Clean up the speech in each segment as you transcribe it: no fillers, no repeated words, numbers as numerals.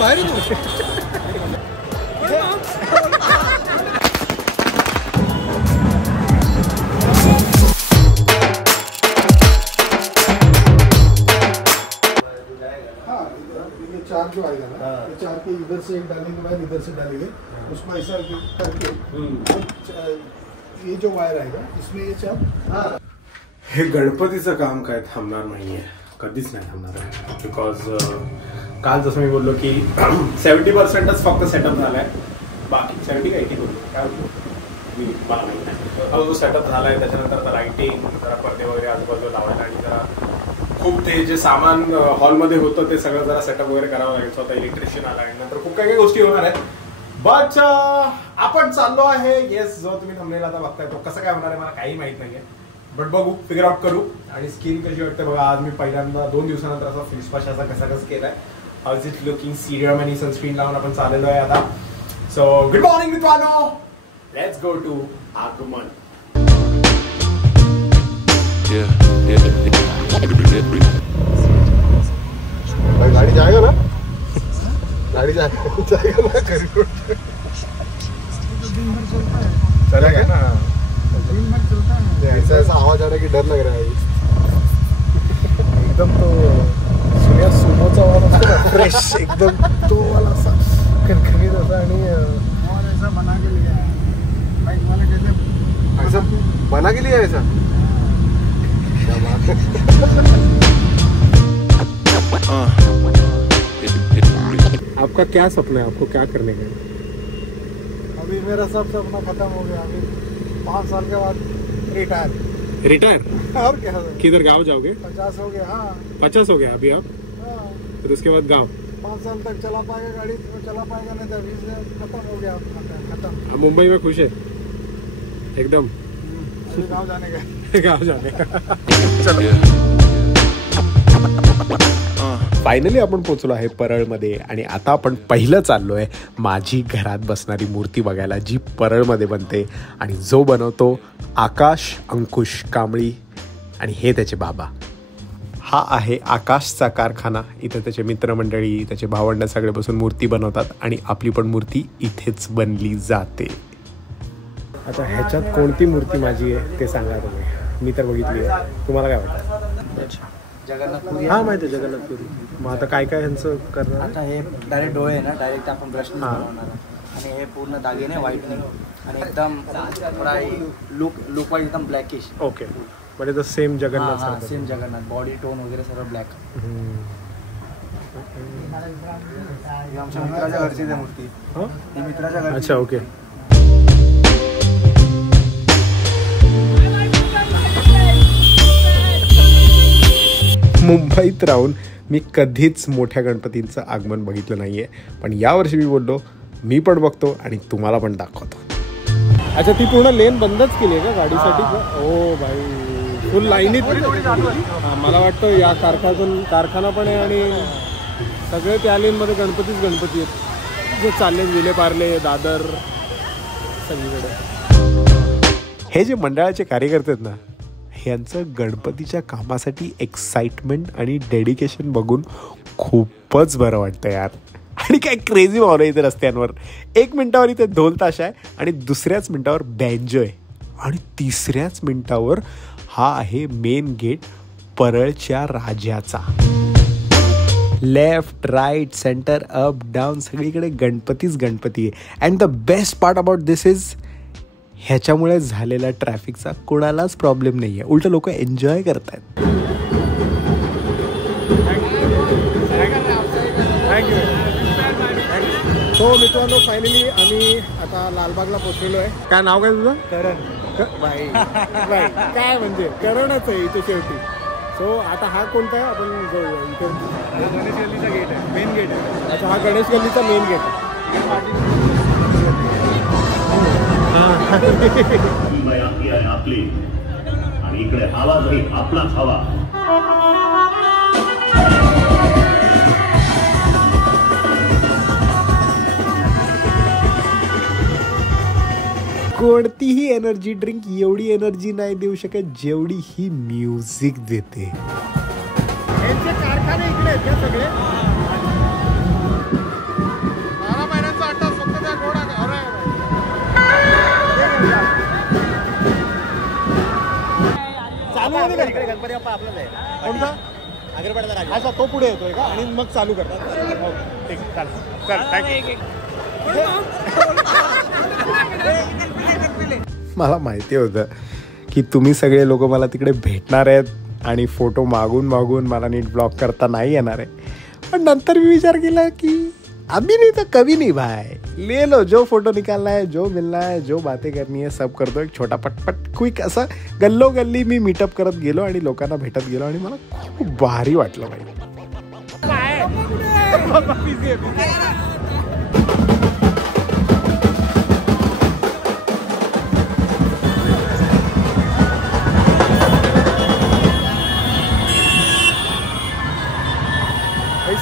बाहेर येतो. चार जो आएगा ना, ये चार के इधर से एक डालने के बाद इधर से डालेंगे, उसको ऐसा करके ये जो वायर आएगा इसमें ये चार. हे गणपतीचं काम काय थांबणार नाहीये, कधीच नाही थांबणार आहे. बिकॉज काल जसं मी बोललो की 70%च फक्त सेटअप झालाय, बाकी 70 काय की काय मला माहिती नाही. जो सेटअप झालाय त्याच्यानंतर लाइटिंग, जरा पडदे वगैरे आजूबाजूला लावायला आणि जरा खूप ते जे सामान हॉलमध्ये होतं ते सगळं जरा सेटअप वगैरे करावं लागेल. स्वतः इलेक्ट्रिशियन आला आणि नंतर खूप काही काही गोष्टी होणार आहेत. बट आपण चाललो आहे. येस, जो तुम्ही थंबनेल आता बघताय तो कसं काय होणार आहे मला काही माहित नाहीये, बट बघू, फिगर आउट करू. आणि स्किन कशी वाटते बघा. आज मी पहिल्यांदा 2 दिवसानंतर असा फेस वॉश असा कसा केलाय. How is it looking. Serum आणि सनस्क्रीन लावून आपण चाललेलो आहे आता. सो गुड मॉर्निंग मित्रांनो, लेट्स गो टू आगमन. भाई गाड़ी जाएगा ना, गाड़ी जाएगा ना करीब चलेगा ना. ऐसा ऐसा आवाज आ रहा है कि डर लग रहा है. एकदम तो सुनिया सुमोचा वाला फ्रेश एकदम तो वाला सा कणकणीत होता. आणि ऐसा बना के लिया है बाइक वाला. कैसे ऐसा बना के लिया है ऐसा. क्या बात है. आपका क्या सपना है, आपको क्या करने का? अभी मेरा सब सपना खत्म हो गया. अभी 5 साल के बाद रिटायर. और क्या, किधर गाँव जाओगे? 50 हो गया. हाँ 50 हो गया अभी आप. हाँ. फिर उसके बाद गाँव. 5 साल तक चला पाएगा गाड़ी तो चला पाएगा, नहीं तो अभी से खत्म हो गया. खत्म. मुंबई में खुश है एकदम. अभी गाँव जाने का. गाँव जाने का. चलो. फायनली आपण पोहोचलो आहे परळमध्ये आणि आता आपण पहिलं चाललो आहे माझी घरात बसणारी मूर्ती बघायला, जी परळमध्ये बनते आणि जो बनवतो आकाश अंकुश कांबळी आणि हे त्याचे बाबा. हा आहे आकाशचा कारखाना. इथे त्याचे मित्रमंडळी, त्याचे भावंड सगळे बसून मूर्ती बनवतात आणि आपली पण मूर्ती इथेच बनली जाते. आता ह्याच्यात कोणती मूर्ती माझी आहे ते सांगा तुम्ही. मी तर बघितली आहे, तुम्हाला काय वाटतं? जगन्नाथपुरी. हा माहिती आहे जगन्नाथपुरी. मग आता काय काय ह्यांचं करणार? आता हे डायरेक्ट डोळे आहे ना, डायरेक्ट आपण ब्रशने बनवणार आणि हे पूर्ण दागिने व्हाईटने आणि एकदम थोडा लुक वाईज एकदम ब्लॅकिश. ओके, म्हणजे तर same Jagannath. Same Jagannath. Body tone वगैरे सर्व ब्लॅक. आमच्या मित्राच्या घरची आहे मूर्ती. ही मित्राच्या घरची. अच्छा ओके. मुंबईत राहून मी कधीच मोठ्या गणपतींचं आगमन बघितलं नाहीये, पण यावर्षी मी बोललो मी पण बघतो आणि तुम्हाला पण दाखवतो. अच्छा, ती पूर्ण लेन बंदच केली आहे का गाडीसाठी? ओ भाई, फुल लाईनीत. मला वाटतं या कारखाना पण आहे आणि सगळे त्या लेनमध्ये गणपतीच गणपती आहेत जे चालले विले पार्ले दादर सगळीकडे. हे जे मंडळाचे कार्यकर्ते आहेत ना, ह्यांचं गणपतीच्या कामासाठी एक्साइटमेंट आणि डेडिकेशन बघून खूपच बरं वाटतं यार. आणि काय क्रेझी भावना इथे रस्त्यांवर. 1 मिनिटावर इथे ढोल ताशा आहे आणि दुसऱ्याच मिनिटावर बँजो आहे आणि तिसऱ्याच मिनिटावर हा आहे मेन गेट परळच्या राजाचा. Left right centre up down सगळीकडे गणपतीच गणपती आहे. And the best part about this is, ह्याच्यामुळे झालेल्या ट्रॅफिकचा कोणालाच प्रॉब्लेम नाही आहे. उलट लोक एन्जॉय करत आहेत. हो मित्रांनो, फायनली आम्ही आता लालबागला पोहोचलेलो आहे. काय नाव काय तुझं? करण. बाई काय म्हणजे करणच आहे इथे शेवटी. सो आता हा कोणता आहे, आपण जाऊया इथे. गणेश गल्लीचा गेट आहे, मेन गेट आहे. अच्छा, हा गणेश गल्लीचा मेन गेट आहे. मुंबई आपली आहे, आपली. आणि इकडे आवाज आपलाच हवा. कोणतीही एनर्जी ड्रिंक एवढी एनर्जी नाही देऊ शकत जेवढी ही म्युझिक देते. यांचे कारखाने इकडे आहेत का सगळे? गणपती बाप्पा आपलाच आहे. कोणता अगरबत्तीचा राजा. अच्छा तो पुढे येतोय का आणि मग चालू करतात. ओके ठीक चल थँक्यू. मला माहिती होतं की तुम्ही सगळे लोक मला तिकडे भेटणार आहेत आणि फोटो मागून मागून मला नीट ब्लॉग करता नाही येणार आहे. पण नंतर मी विचार केला की अभी नहीं तो कभी नहीं भाई, ले लो जो फोटो निकालना है, जो मिलना है, जो बातें करनी है सब करतो. एक छोटा पटपट क्विक असं गल्लोगल्ली मी मीटअप करत गेलो आणि लोकांना भेटत गेलो आणि मला खूप भारी वाटलं भाई.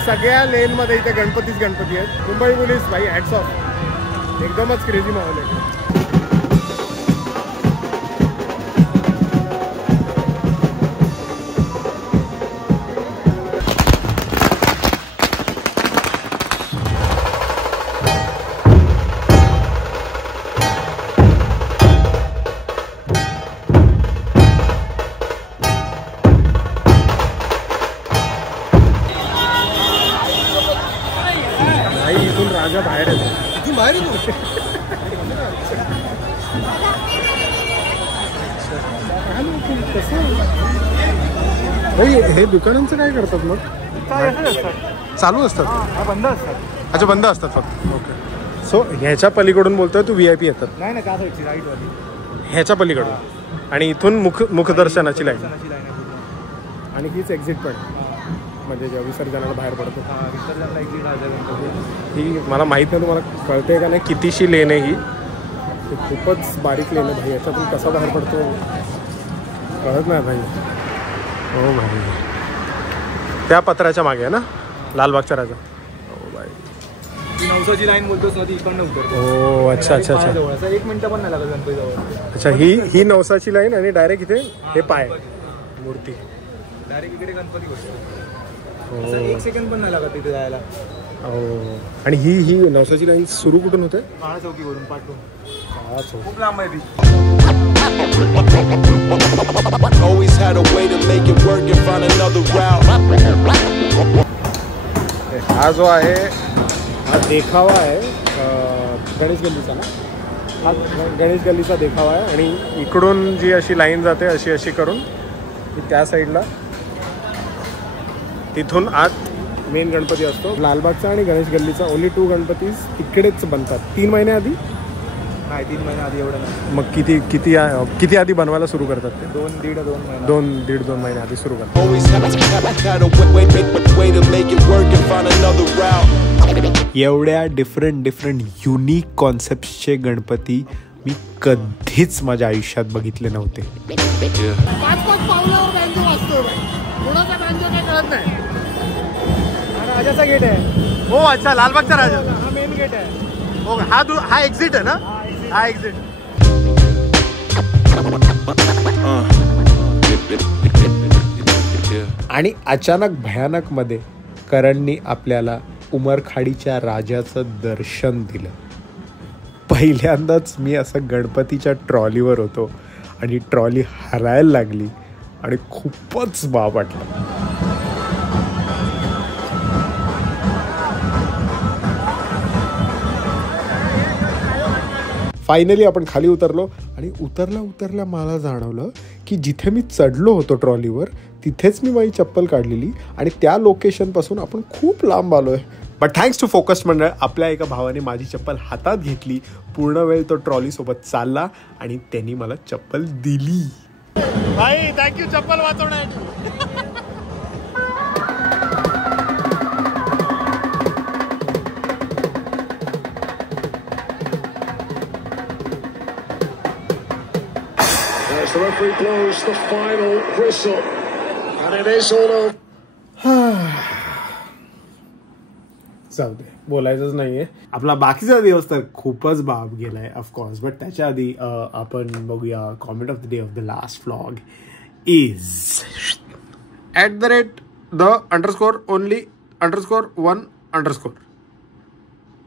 सगळ्या लेन मध्ये इथे गणपती आहेत. मुंबई पोलीस भाई हॅट्स ऑफ, एकदमच क्रेझी माहोल आहे. इथून राजा बाहेर येतो. इथून बाहेर येतो. हे दुकानांचं काय करतात मग? चालू असतात, बंद असतात. अच्छा बंद असतात फक्त. ओके. सो ह्याच्या पलीकडून बोलतोय तू VIP येतात? नाही का राईट वाली ह्याच्या पलीकडून आणि इथून मुखदर्शनाची लाईन आणि हीच एक्झिट पण म्हणजे जेव्हा विसर्जनाला बाहेर पडतो. ही मला माहीत नाही, तुम्हाला कळते का नाही कितीशी लेन आहे ही? खूपच बारीक लेन आहे भाई. याच्यातून कसा बाहेर पडतो कळत नाही भाई. हो भाई, त्या पत्राच्या मागे आहे ना लालबागच्या राजा. हो भाई, नवसाची लाईन बोलतोस ना ती इकडनं उतरतो. हो अच्छा अच्छा अच्छा. 1 मिनिट पण नाही लागत गणपती जवळ. अच्छा ही नवसाची लाईन आणि डायरेक्ट इथे हे पाय मूर्ती डायरेक्ट इकडे गणपती बसतो. हो 1 सेकंड पण नाही लागत तिथे जायला. हो. आणि ही नवसाची लाईन सुरू कुठून होते? काळा चौकीवरून पाठवून. काळा चौक. खूप लांब आहे ती. हा जो आहे हा देखावा आहे गणेश गल्लीचा ना. हा गणेश गल्लीचा देखावा आहे आणि इकडून जी अशी लाईन जाते अशी अशी करून त्या साईडला तिथून आत मेन गणपती असतो. लालबागचा आणि गणेश गल्लीचा ओन्ली 2 गणपती तिकडेच बनतात. 3 महिने आधी नाही 3 महिने आधी एवढं नाही. मग किती आधी बनवायला सुरू करतात ते? 2-1.5 महिने आधी सुरू करतात. एवढ्या डिफरंट युनिक कॉन्सेप्टचे गणपती मी कधीच माझ्या आयुष्यात बघितले नव्हते. 5 पावलावर बँजो वाजतोय भाई. कोणाचा बँजो काय कळत नाही. राजाचा गेट आहे. हो अच्छा, लालबागचा राजा हा मेन गेट आहे. हो हा एक्झिट आहे ना? हा एक्झिट. आणि अचानक भयानक मध्ये करणनी आपल्याला उमरखाडीच्या राजाचं दर्शन दिलं. पहिल्यांदाच मी असं गणपतीच्या ट्रॉलीवर होतो आणि ट्रॉली हरायला लागली आणि खूपच बाब वाटलं. फायनली आपण खाली उतरलो आणि उतरल्या मला जाणवलं की जिथे मी चढलो होतो ट्रॉलीवर तिथेच मी माझी चप्पल काढलेली आणि त्या लोकेशनपासून आपण खूप लांब आलो आहे. बट थँक्स टू फोकस मंडळ, आपल्या एका भावाने माझी चप्पल हातात घेतली. पूर्ण वेळ तो ट्रॉलीसोबत चालला आणि त्यांनी मला चप्पल दिली. भाई थँक्यू चप्पल वाचवण्यासाठी. As the referee blows the final whistle, and it is all over. जाऊ दे, बोलायचंच नाहीये. आपला बाकीचा दिवस तर खूपच बाब गेलाय ऑफकोर्स. बट त्याच्या आधी आपण बघूया comment of the day of the last vlog is @the__only_1_.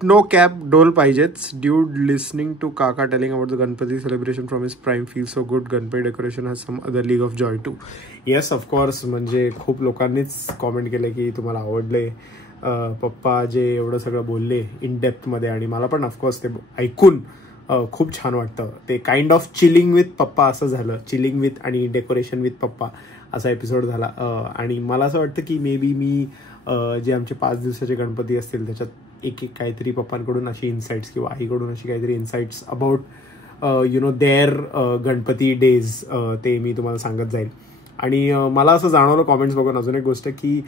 No cap डोल पाहिजेच. Dude listening to kaka telling about the Ganpati celebration from his prime feel so good. Ganpati decoration has some other league of joy too. Yes of course, म्हणजे खूप लोकांनीच comment केले की तुम्हाला आवडले पप्पा जे एवढं सगळं बोलले इन डेप्थमध्ये, आणि मला पण ऑफकोर्स ते ऐकून खूप छान वाटतं. ते काइंड ऑफ चिलिंग विथ पप्पा असं झालं. चिलिंग विथ आणि डेकोरेशन विथ पप्पा असा एपिसोड झाला. आणि मला असं वाटतं की मे बी मी जे आमचे 5 दिवसाचे गणपती असतील त्याच्यात एक काहीतरी पप्पांकडून अशी इन्साइट्स किंवा आईकडून अशी काहीतरी insights about their Ganpati days ते मी तुम्हाला सांगत जाईल. आणि मला असं जाणवलं कॉमेंट्स बघून अजून एक गोष्ट की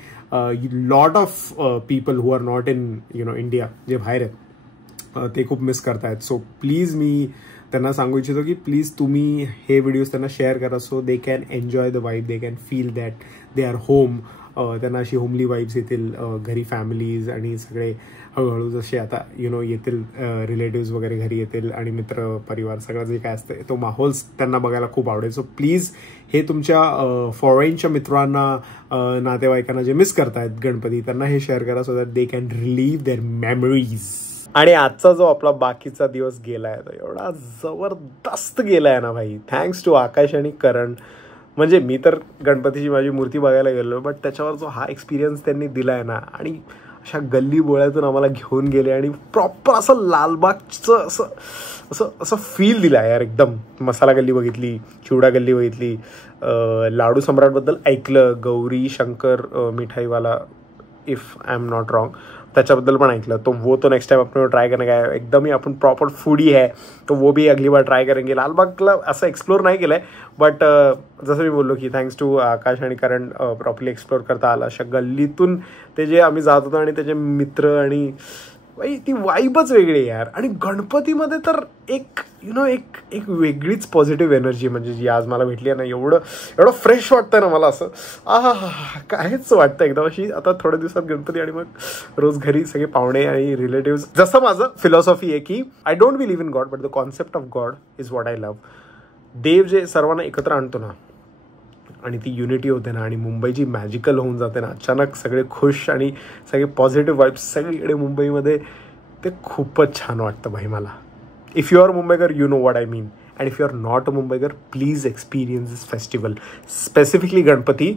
lot of people who are not in India, जे बाहेर आहेत ते खूप मिस करतायत. सो प्लीज मी त्यांना सांगू इच्छितो की प्लीज तुम्ही हे व्हिडिओज त्यांना शेअर करा so they can enjoy the vibe, they can feel that they are home. त्यांना अशी होमली वाईब्स येतील, घरी फॅमिलीज आणि सगळे हळूहळू जसे आता येतील रिलेटिव्स वगैरे घरी येतील आणि मित्र परिवार सगळं जे काय असतं तो माहोल त्यांना बघायला खूप आवडेल. सो प्लीज हे तुमच्या फॉरेनच्या मित्रांना नातेवाईकांना जे मिस करतायत गणपती त्यांना हे शेअर करा so that they can relive their memories. आणि आजचा जो आपला बाकीचा दिवस गेलाय तो एवढा जबरदस्त गेलाय ना भाई, थँक्स टू आकाश आणि करण. म्हणजे मी तर गणपतीची माझी मूर्ती बघायला गेलो, बट त्याच्यावर जो हा एक्सपिरियन्स त्यांनी दिलाय ना, आणि अशा गल्ली बोळ्यातून आम्हाला घेऊन गेले आणि प्रॉपर असं लालबागचं असं असं असं फील दिला यार. एकदम मसाला गल्ली बघितली, चिवडा गल्ली बघितली, लाडू सम्राटबद्दल ऐकलं, गौरी शंकर मिठाईवाला if I am not wrong त्याच्याबद्दल पण ऐकलं. तो नेक्स्ट टाइम आपण ट्राय करणे काय एकदम ही आपण प्रॉपर फूडी है तो वो भी अगली बार ट्राय करेंगे. लालबागला असं एक्सप्लोर नाही केलं आहे, बट जसं मी बोललो की थँक्स टू आकाश आणि कारण प्रॉपरली एक्सप्लोर करता आलं. अशा गल्लीतून ते जे आम्ही जात होतो आणि त्याचे मित्र आणि बाई ती वाईबच वेगळी आहे यार. आणि गणपतीमध्ये तर एक एक वेगळीच पॉझिटिव्ह एनर्जी म्हणजे जी आज मला भेटली आहे ना, एवढं फ्रेश वाटतं ना मला, असं कायच वाटतं एकदम अशी. आता थोड्या दिवसात गणपती आणि मग रोज घरी सगळे पाहुणे आणि रिलेटिव्स. जसं माझं फिलॉसॉफी आहे की I don't believe in God but the concept of God is what I love. देव जे सर्वांना एकत्र आणतो ना आणि ती युनिटी होते ना आणि मुंबईची मॅजिकल होऊन जाते ना, अचानक सगळे खुश आणि सगळे पॉझिटिव्ह वाईब्स सगळीकडे मुंबईमध्ये, ते खूपच छान वाटतं भाई मला. If you are Mumbaikar you know what I mean, and if you are not a Mumbaikar please experience this festival, specifically Ganpati,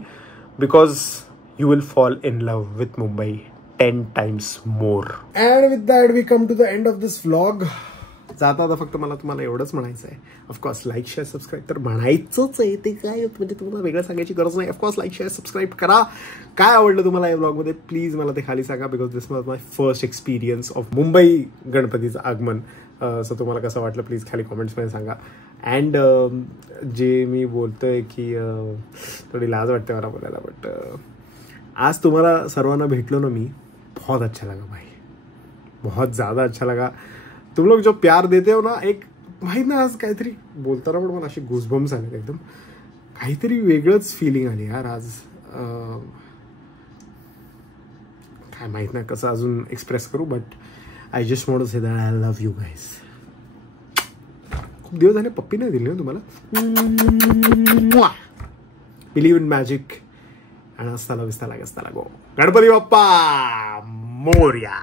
because you will fall in love with Mumbai 10 times more. And with that we come to the end of this vlog. जाता आता फक्त मला तुम्हाला एवढंच म्हणायचं आहे. Of course like share subscribe तर म्हणायचंच आहे, ते काय म्हणजे तुम्हाला वेगळं सांगायची गरज नाही. ऑफकोर्स लाईक शेअर सबस्क्राईब करा. काय आवडलं तुम्हाला या ब्लॉगमध्ये प्लीज मला ते खाली सांगा, because this was my first experience of Mumbai गणपतीचं आगमन. सो तुम्हाला कसं वाटलं प्लीज खाली कॉमेंट्समध्ये सांगा. अँड जे मी बोलतोय की थोडी लाज वाटते मला बोलायला, बट आज तुम्हाला सर्वांना भेटलो ना मी, बहुत अच्छा लगा भाई, बहुत ज़्यादा अच्छा लगा. तुम लोग जो प्यार देते हो ना, एक माहीत ना आज काहीतरी बोलताना पण मला असे गुजबम्स आले, एकदम काहीतरी वेगळंच फिलिंग आली यार आज. काय माहीत नाही कसं अजून एक्सप्रेस करू, but I just want to say that I love you guys. खूप दिवस झाले पप्पी नाही दिली ना तुम्हाला. बिलीव्ह इन मॅजिक आणि असताला विस्ताला गस्ताला गो. गणपती बाप्पा मोरया.